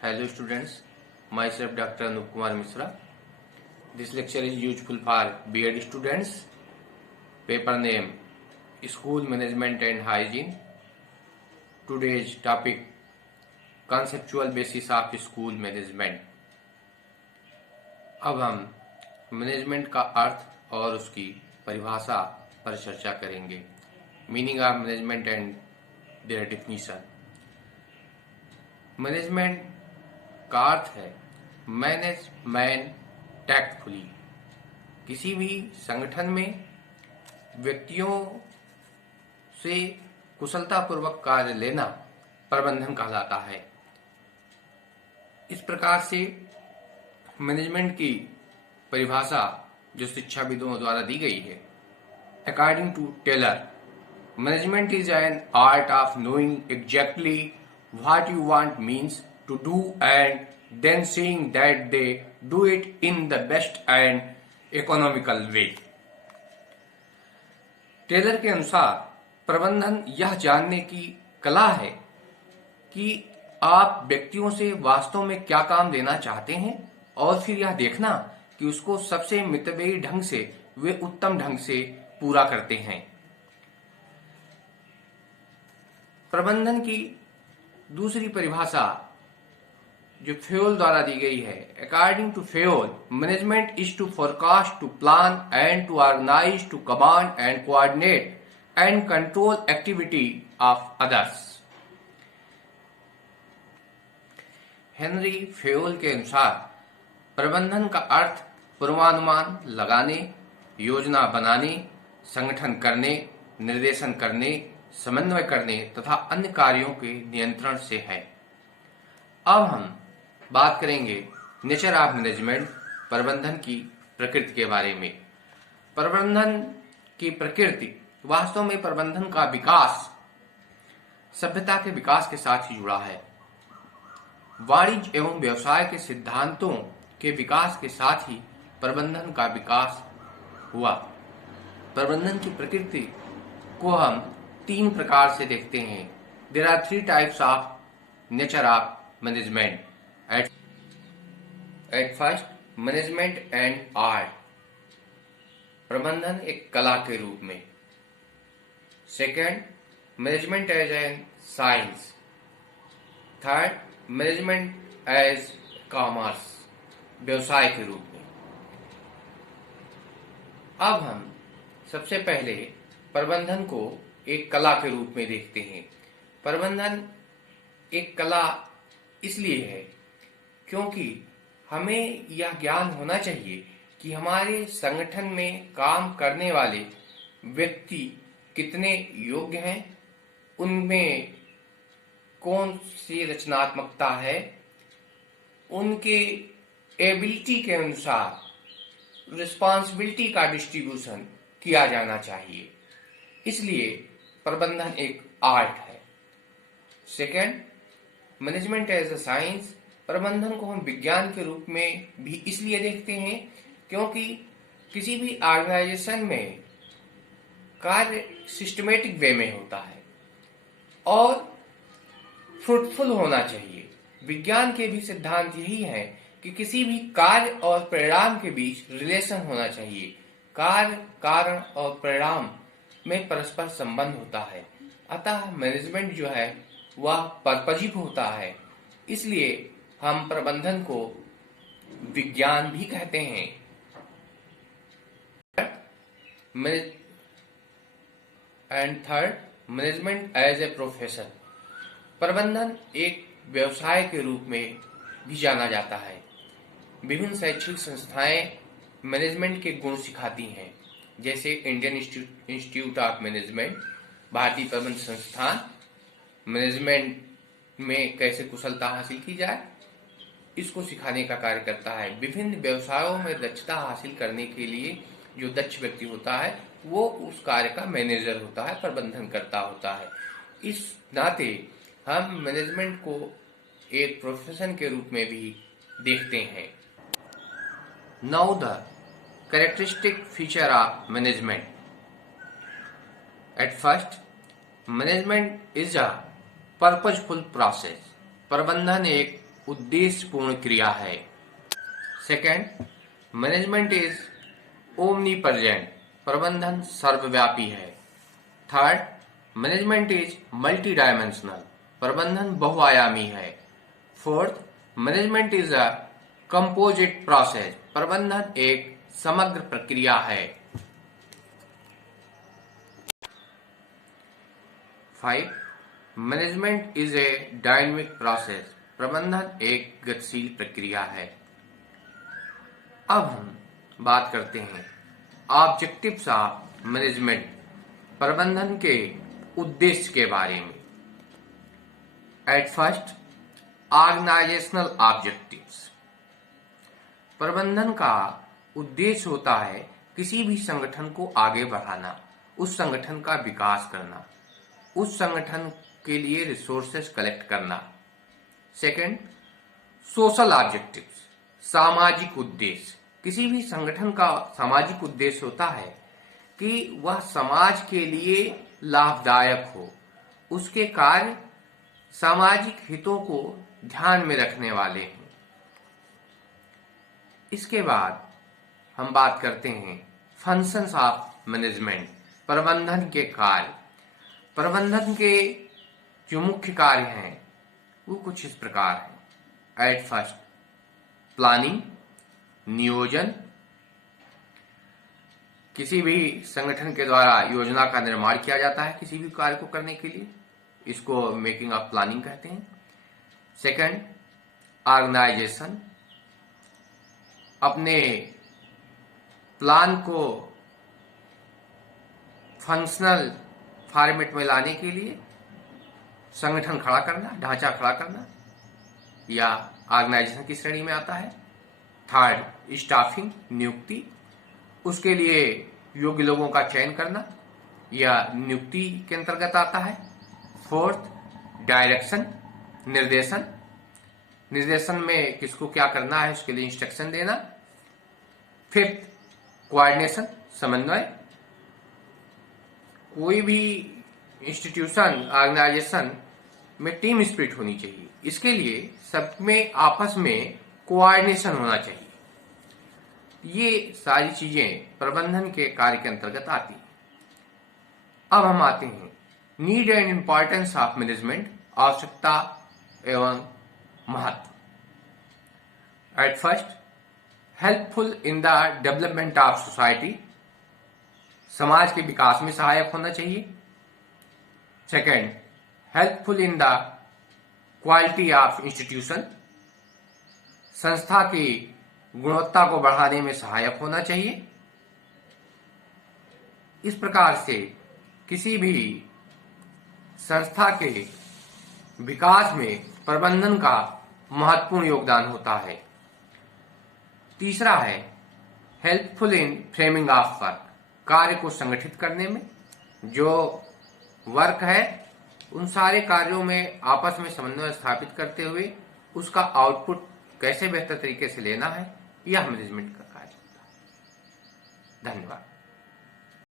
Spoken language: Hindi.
Hello students, myself Dr. Anup Kumar Misra. This lecture is useful for B.Ed students. Paper name School Management and Hygiene. Today's topic Conceptual Basis of School Management. अब हम मैनेजमेंट का अर्थ और उसकी परिभाषा पर चर्चा करेंगे. Meaning of management and their definition. Management का अर्थ है मैनेज मैन टैक्टफुली. किसी भी संगठन में व्यक्तियों से कुशलतापूर्वक कार्य लेना प्रबंधन कहलाता है. इस प्रकार से मैनेजमेंट की परिभाषा जो शिक्षाविदों द्वारा दी गई है. According to Taylor, management is an art of knowing exactly what you want means to do and then seeing that they do it in the best and economical way. Taylor के अनुसार प्रबंधन यह जानने की कला है कि आप व्यक्तियों से वास्तव में क्या काम देना चाहते हैं और फिर यह देखना कि उसको सबसे मितव्ययी ढंग से वे उत्तम ढंग से पूरा करते हैं. प्रबंधन की दूसरी परिभाषा जो फेयोल द्वारा दी गई है. According to Fayol, management is to forecast, to plan and to organise, to command and coordinate and control activity of others. Henri Fayol के अनुसार प्रबंधन का अर्थ पूर्वानुमान लगाने, योजना बनाने, संगठन करने, निर्देशन करने, समन्वय करने तथा अन्य कार्यों के नियंत्रण से है. अब हम बात करेंगे नेचर ऑफ मैनेजमेंट, प्रबंधन की प्रकृति के बारे में. प्रबंधन की प्रकृति वास्तव में प्रबंधन का विकास सभ्यता के विकास के साथ ही जुड़ा है. वाणिज्य एवं व्यवसाय के सिद्धांतों के विकास के साथ ही प्रबंधन का विकास हुआ. प्रबंधन की प्रकृति को हम तीन प्रकार से देखते हैं. There are three types of nature of management. At first, management and art. प्रबंधन एक कला के रूप में. Second, management as an science. Third, management as commerce, व्यवसाय के रूप में. अब हम सबसे पहले प्रबंधन को एक कला के रूप में देखते हैं. प्रबंधन एक कला इसलिए है क्योंकि हमें यह ज्ञान होना चाहिए कि हमारे संगठन में काम करने वाले व्यक्ति कितने योग्य हैं, उनमें कौन सी रचनात्मकता है, उनके एबिलिटी के अनुसार रिस्पॉन्सिबिलिटी का डिस्ट्रीब्यूशन किया जाना चाहिए. इसलिए प्रबंधन एक आर्ट है. Second, management as a science. प्रबंधन को हम विज्ञान के रूप में भी इसलिए देखते हैं क्योंकि किसी भी ऑर्गेनाइजेशन में कार्य सिस्टमेटिक वे में होता है और फ्रूटफुल होना चाहिए. विज्ञान के भी सिद्धांत यही है कि किसी भी कार्य और परिणाम के बीच रिलेशन होना चाहिए. कार्य, कारण और परिणाम में परस्पर संबंध होता है. अतः मैनेजमेंट जो है वह पर्पजिव होता है. इसलिए हम प्रबंधन को विज्ञान भी कहते हैं. And third, management as a profession. प्रबंधन एक व्यवसाय के रूप में भी जाना जाता है. विभिन्न शैक्षिक संस्थाएं मैनेजमेंट के गुण सिखाती हैं, जैसे इंडियन इंस्टीट्यूट ऑफ मैनेजमेंट, भारतीय प्रबंध संस्थान. मैनेजमेंट में कैसे कुशलता हासिल की जाए इसको सिखाने का कार्य करता है. विभिन्न व्यवसायों में दक्षता हासिल करने के लिए जो दक्ष व्यक्ति होता है वो उस कार्य का मैनेजर होता है, प्रबंधन करता होता है. इस नाते हम मैनेजमेंट को एक प्रोफेशन के रूप में भी देखते हैं. Now the characteristic feature of management. At first, management is a purposeful process. प्रबंधन एक उद्देश्यपूर्ण क्रिया है। Second, management is omni present, प्रबंधन सर्वव्यापी है। Third, management is multi dimensional, प्रबंधन बहुआयामी है। Fourth, management is a composite process, प्रबंधन एक समग्र प्रक्रिया है। 5, management is a dynamic process, प्रबंधन एक गतिशील प्रक्रिया है। अब हम बात करते हैं ऑब्जेक्टिव्स ऑफ मैनेजमेंट, प्रबंधन के उद्देश्य के बारे में। एट फर्स्ट, ऑर्गेनाइजेशनल ऑब्जेक्टिव्स, प्रबंधन का उद्देश्य होता है किसी भी संगठन को आगे बढ़ाना, उस संगठन का विकास करना, उस संगठन के लिए रिसोर्सेज कलेक्ट करना। सेकंड, सोशल ऑब्जेक्टिव्स, सामाजिक उद्देश्य, किसी भी संगठन का सामाजिक उद्देश्य होता है कि वह समाज के लिए लाभदायक हो, उसके कार्य सामाजिक हितों को ध्यान में रखने वाले हों। इसके बाद हम बात करते हैं फंक्शंस ऑफ मैनेजमेंट, प्रबंधन के कार्य। प्रबंधन के जो मुख्य कार्य हैं वो कुछ इस प्रकार हैं। एट फर्स्ट, प्लानिंग, नियोजन, किसी भी संगठन के द्वारा योजना का निर्माण किया जाता है किसी भी कार्य को करने के लिए, इसको मेकिंग ऑफ प्लानिंग कहते हैं। सेकंड, ऑर्गेनाइजेशन, अपने प्लान को फंक्शनल फॉर्मेट में लाने के लिए संगठन खड़ा करना, ढांचा खड़ा करना, या ऑर्गेनाइजेशन की श्रेणी में आता है। थर्ड, स्टाफिंग, नियुक्ति, उसके लिए योग्य लोगों का चयन करना, यह नियुक्ति के अंतर्गत आता है। फोर्थ, डायरेक्शन, निर्देशन, निर्देशन में किसको क्या करना है उसके लिए इंस्ट्रक्शन देना। फिफ्थ, कोऑर्डिनेशन, समन्वय, कोई भी इंस्टीट्यूशन ऑर्गेनाइजेशन में टीम स्पिरिट होनी चाहिए, इसके लिए सब में आपस में कोऑर्डिनेशन होना चाहिए। ये सारी चीजें प्रबंधन के कार्य के अंतर्गत आती हैं। अब हम आते हैं need and importance of management, आवश्यकता एवं महत्व। At first, helpful in the development of society, समाज के विकास में सहायक होना चाहिए। Second, helpful in the quality of institution, संस्था की गुणवत्ता को बढ़ाने में सहायक होना चाहिए। इस प्रकार से किसी भी संस्था के विकास में प्रबंधन का महत्वपूर्ण योगदान होता है। तीसरा है helpful in framing of work, कार्य को संगठित करने में, जो वर्क है उन सारे कार्यों में आपस में समन्वय स्थापित करते हुए उसका आउटपुट कैसे बेहतर तरीके से लेना है, यह मैनेजमेंट का कार्य होता है। धन्यवाद।